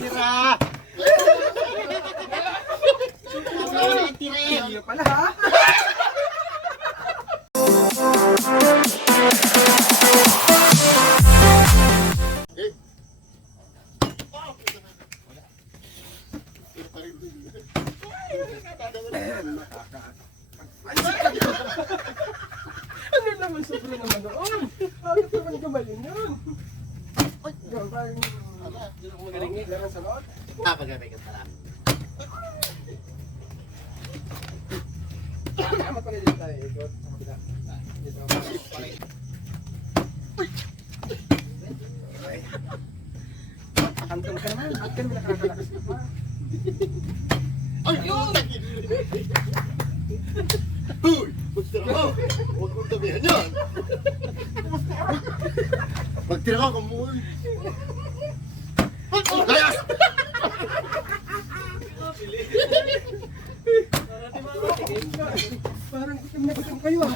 tira. Iyo pala ha. Ano naman sobra naman doon? Bakit naman gumaling yun? Ay, parang... Hindi ako magaling eh. Laran sa loob. Pagkabay ka pala. Tama ko na dito tayo. Ikot sa kapila. Dito. Ay. Kantong ka naman. Ba't ka naman nakakalakas ka pa? Ay, yun! Uy! Magtira ka! Huwag mong tabihan yan! Magtira ka, kamuhay! Layas! Parang gutom na gutom kayo ah.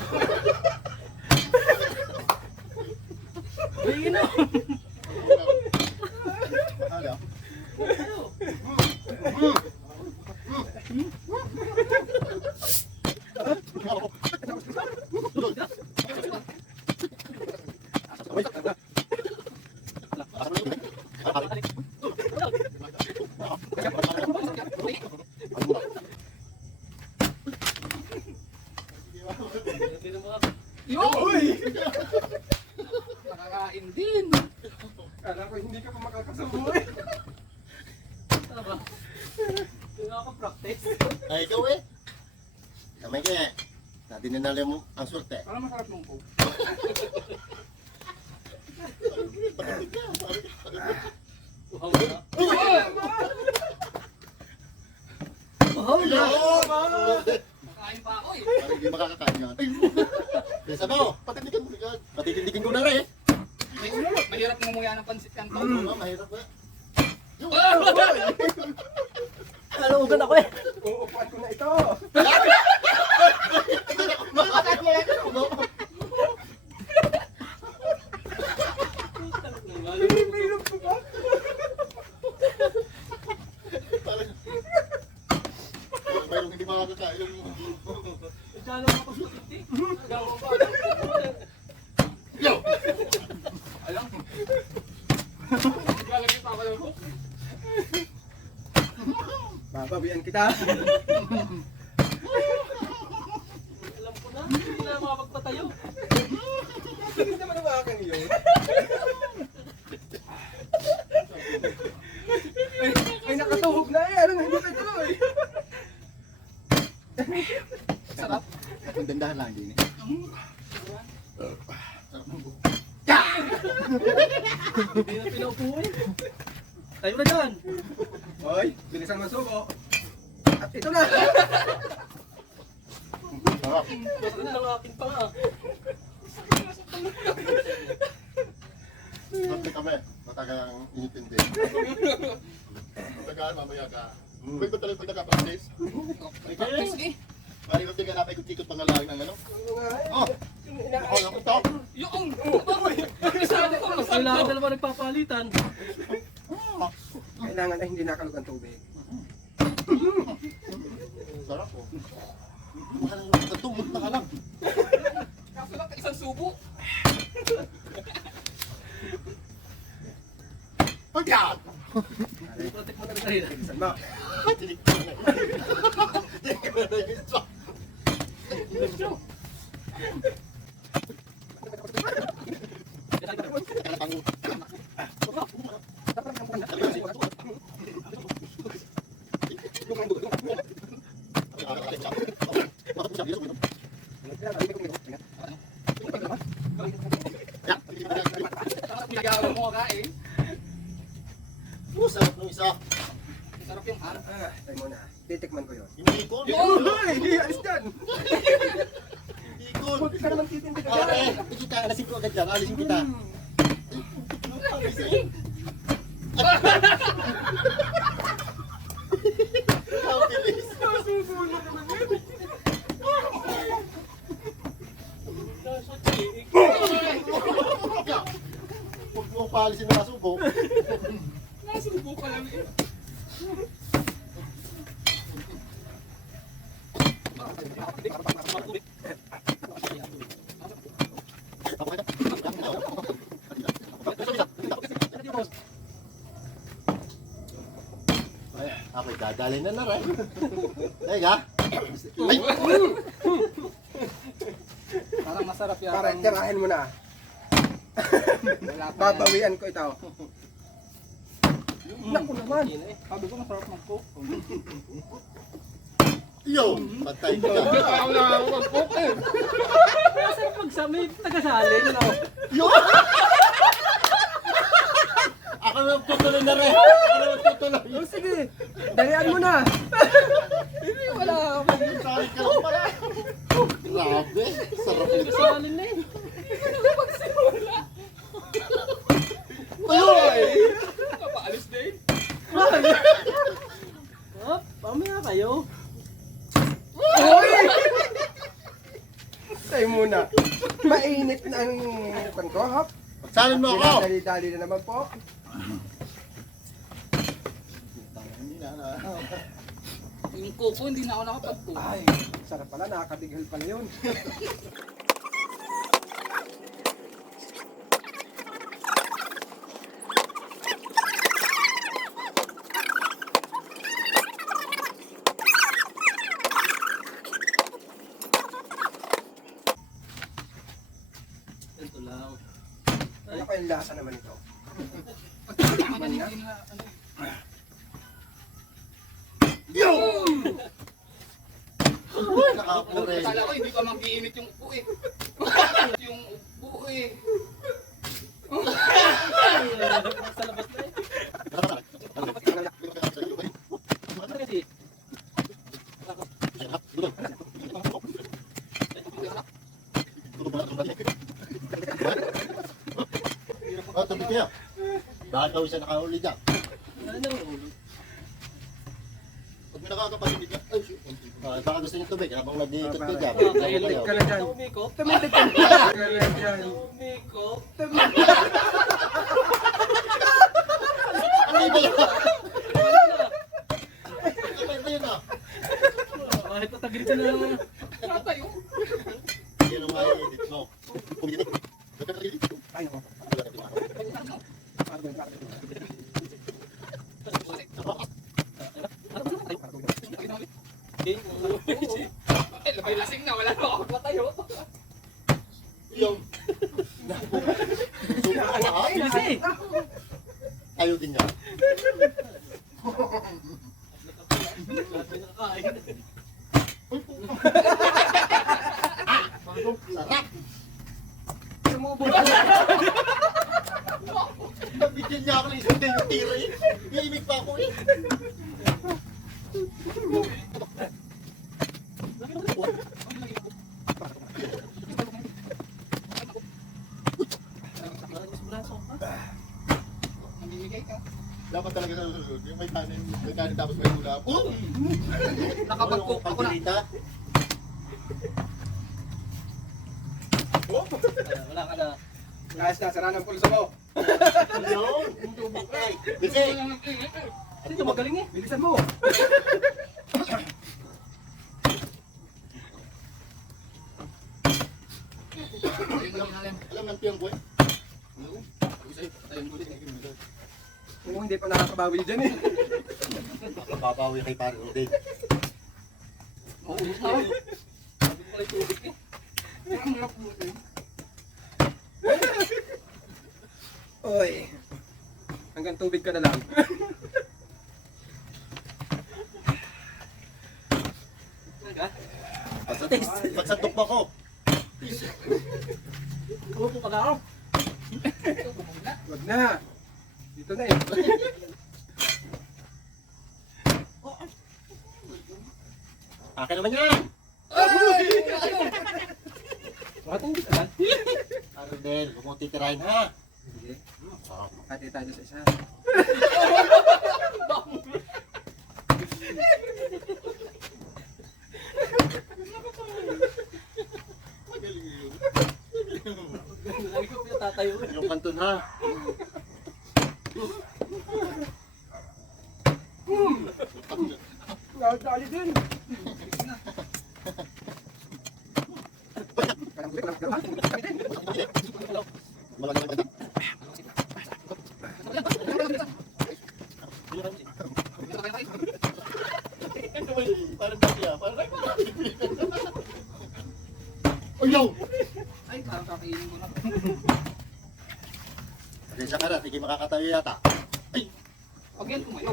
Ay, na. Hala. Uy! Nakakain din. Kala ko hindi ka pa makakasabuhay. Ano ba? Hindi nga ako practice. Ay, ikaw eh! Kamay ka eh! Dati ninali mo ang surte. Parang masarap mong po. Uhaw na. Uhaw na. Makain pa ako eh. Parang hindi makakakain yan. Ay, sabi ko, patindigan mo agad. Patitindigan ko na rin eh. Mahirap ngumuya ng pansit yan to. Mahirap ba? Naluugan ako eh. Uupuan ko na ito. Mayroon ko ba? Parang mayroong hindi makakakain. Diyan ako sa titi. Agaw ko ba? Yo! Alam. Lalagay pa ako ng hook. Babawian kita. Alam ko na. Hindi na makapagpatayo. Hindi naman umakan yun. Ay, nakatuhog na eh. Ano na hindi tayo tuloy. Sarap. Ang dandahan lang din eh. Hindi na pinaupuin. Tayo na dyan. Hoy, bilisan mo suko. At ito na. Sarap. Basta na ang akin pa nga. Sabi kami, matagal ang inintindi. Matagal, mamaya ka. Pwede ba talaga pag nagka-practice? Practice eh. Mali ko din ka napay-ikot pang lalaki ng ano? Ano nga eh. Oh! Yung ina- Ako lang ito! Yung! Sabi ko, kailangan dalawa nagpapalitan. Kailangan ay hindi nakalog ang tubig. Sarap oh. Tumot na ka lang. Kaso lang isang subo. Pagkat! Protect mo talaga rin. Bilisan mo. Tinig ko na. Tinig ko na yung isa. Pinagawa mo kakain. Sarap nung isa. Sarap yung ham. Tayo muna. Titikman ko yun. Hindi ko. Hoy! Alis dyan! Hindi ko. Huwag ka naman titindig ka Pare, dyan. kita, alasin ko agad dyan. Alisin kita. Alisin. Ang bilis. Masusulo naman yun. Huwag mo paalisin na masubo. Nasubo ka lang eh. Ay, ako'y dadali na rin. Teka. Ay! Parang masarap yan. Para tirahin mo na. Wala pa yan. Babawian ko ito. Naku naman. Sabi ko masarap ng coke. Yo! Patay ka. Ako na ako mag-cook eh. Masarap pag sa may tagasalin, no? Yo! Ako na tutuloy na rin. Ako na tutuloy. Oh, sige. Dalian mo na. Wala ako. Sorry ka lang pala. Grabe. Sarap nito. Tagasalin na eh. Papaalis din. Hop, pamaya kayo. Hoy! Tayo muna. Mainit na ang pan ko, hop. Pagsalin mo ako. Dali-dali na naman po. Hindi na. Yung coke hindi na ako nakapag-coke. Ay, sarap pala. Nakakabighal pala yun. Ito lang. Ano kayong lasa naman ito? Yo! Uy, nakapure. Kala ko hindi pa mag-iinit yung upo eh. Yung upo eh. Sa labas na eh. Ano kasi? Oh, tabi kayo. Baka daw siya nakahuli dyan. Ano na ulo? Pag may nakakapahilig ka, ay, baka gusto niyo tubig habang nag-iikot ka dyan. Mahilig ka na dyan. Umikot. Tumitig ka na dyan. Umikot. Ano ba yun? Ano ba yun ah? Kahit tatagil ka na. Tatayo. Yan ang ma-edit mo. Kumili. Ay, ako. Eh, labay lasing na. Wala na ako matayo. Yung. Ay, kasi. Ayaw din niya. Lahat may nakakain. Sarap! Sumubo. Nabigyan niya ako ng isang day yung tira eh. Iimig pa ako eh. Namimigay ka. Dapat talaga sa susunod. Yung may kanin tapos may ulam. Oh! Nakapag-cook ako na. Pagdilita. Wala ka na. Guys, nasara ng pulso mo. Yun! Kasi, Ito magaling eh. Bilisan mo. alam ng tiyang boy. Kung hindi pa nakakabawi dyan eh. Babawi kay pare Rodin. Oo, sabi ko pala yung tubig eh. Oy. Hanggang tubig ka na lang. Talaga? Pagsantok mo ko. Umupo ka na ako. Wag na. Dito na eh. Akin naman yan! Bakit hindi ka lang? Rodin, huwag mong titirahin ha. Sige. Oh. Hati tayo sa isa. Lagi ko pinatatayo eh. Yung kanton ha. Nakakali din. Malaki ng kanton. makakatayo yata. Ay! Pag yan tumayo.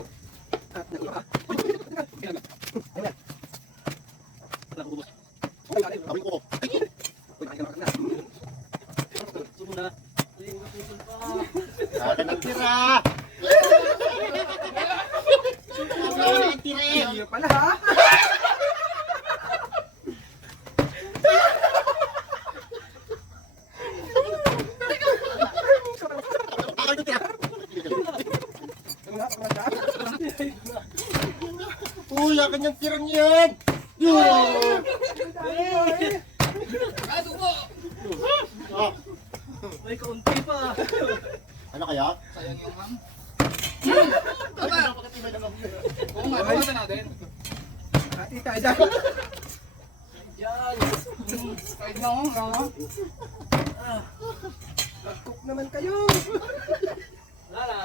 Kami ko. Sumuna. Ay, maputol pa. Sa akin ang tira! Sa akin ang tira eh! Iyo pala ha. Akin ang tira! Uy, akin yung tirang yan! Yun! Ah, tubo! Ah, May kaunti pa. ano kaya? Sayang yung ham. Tama! Napakatibay naman. Oo nga, bawasan natin. Hati tayo dyan. Diyan. Kahit na ako, nga. Nag-cook naman kayo. Wala na.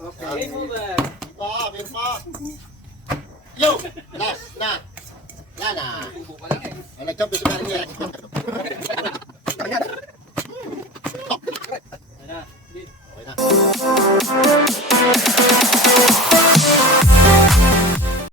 Okay. Game over. Pa, meron pa! Yo! Last na! Lana! Tubo pa lang eh. Nag-jump yung si Maria.